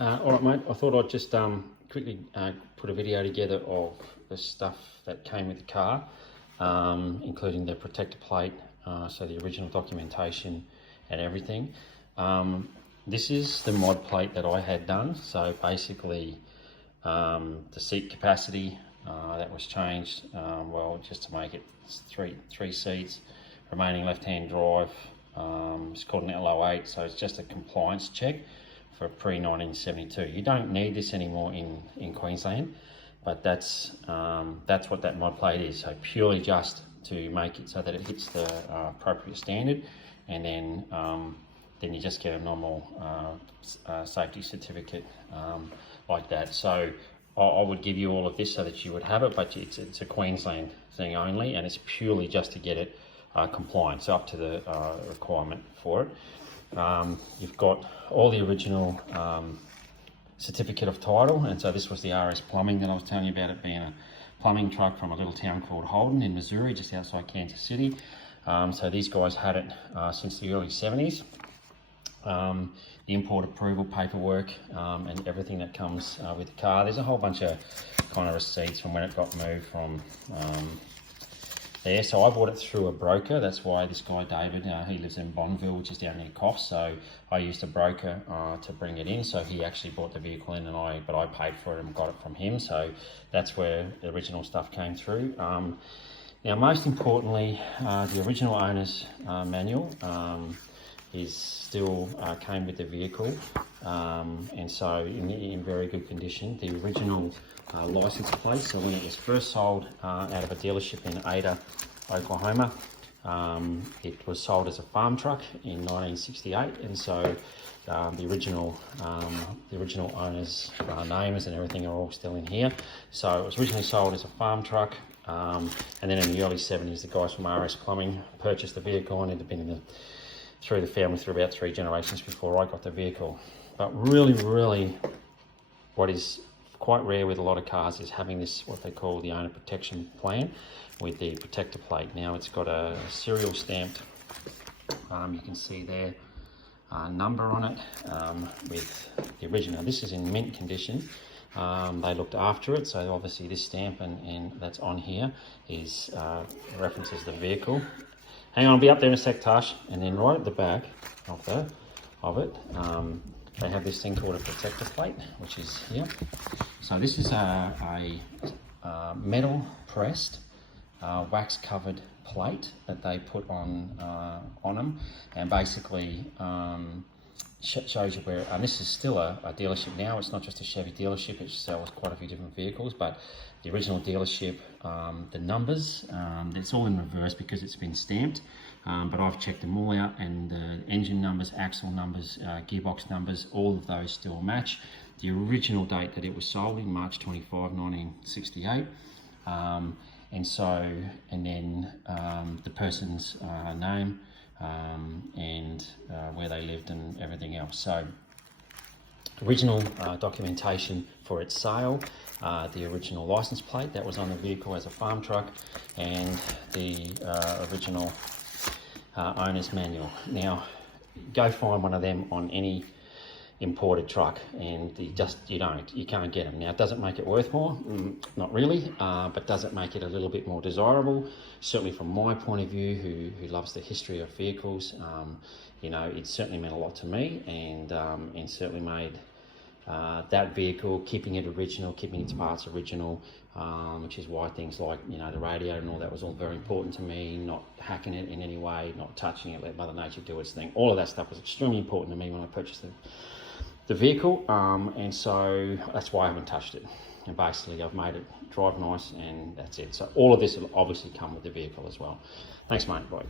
All right, mate. I thought I'd just quickly put a video together of the stuff that came with the car, including the protector plate, so the original documentation and everything. This is the mod plate that I had done. So basically, the seat capacity that was changed. Well, just to make it three seats, remaining left-hand drive. It's called an LO8, so it's just a compliance check for pre-1972. You don't need this anymore in Queensland, but that's what that mod plate is. So purely just to make it so that it hits the appropriate standard, and then you just get a normal safety certificate like that. So I would give you all of this so that you would have it, but it's a Queensland thing only, and it's purely just to get it compliant, so up to the requirement for it. You've got all the original certificate of title, and so this was the RS Plumbing that I was telling you about, it being a plumbing truck from a little town called Holden in Missouri, just outside Kansas City. So these guys had it since the early 70s. The import approval paperwork and everything that comes with the car. There's a whole bunch of kind of receipts from when it got moved from there. So I bought it through a broker. That's why this guy David, he lives in Bonneville, which is down near Coff. So I used a broker to bring it in. So he actually brought the vehicle in, but I paid for it and got it from him. So that's where the original stuff came through. Now, most importantly, the original owner's manual is still came with the vehicle, and so in very good condition. The original license plate, so when it was first sold out of a dealership in Ada, Oklahoma, it was sold as a farm truck in 1968, and so the original owner's names and everything are all still in here. So it was originally sold as a farm truck, and then in the early 70s, the guys from RS Plumbing purchased the vehicle, and it had been through the family through about 3 generations before I got the vehicle. But really, what is quite rare with a lot of cars is having this, what they call the owner protection plan with the protector plate. Now it's got a serial stamped, you can see there, number on it with the original. This is in mint condition. They looked after it, so obviously this stamp and that's on here is references the vehicle. Hang on, I'll be up there in a sec, Tash. And then right at the back of it, they have this thing called a protector plate, which is here. So this is a metal pressed, wax covered plate that they put on them, and basically shows you where, and this is still a dealership now. It's not just a Chevy dealership, it sells quite a few different vehicles, but the original dealership, the numbers, it's all in reverse because it's been stamped, but I've checked them all out, and the engine numbers, axle numbers, gearbox numbers, all of those still match the original date that it was sold in, March 25, 1968. And then the person's name, and where they lived and everything else. So original documentation for its sale, the original license plate that was on the vehicle as a farm truck, and the original owner's manual. Now, go find one of them on any imported truck, and you can't get them. Now, it doesn't make it worth more, not really, but does it make it a little bit more desirable? Certainly from my point of view, who loves the history of vehicles, it certainly meant a lot to me, and certainly made that vehicle, keeping it original, keeping its parts original, which is why things like the radio and all that was all very important to me. Not hacking it in any way, not touching it, let Mother Nature do its thing. All of that stuff was extremely important to me when I purchased the vehicle, and so that's why I haven't touched it. And basically I've made it drive nice, and that's it. So all of this will obviously come with the vehicle as well. Thanks, mate. Bye.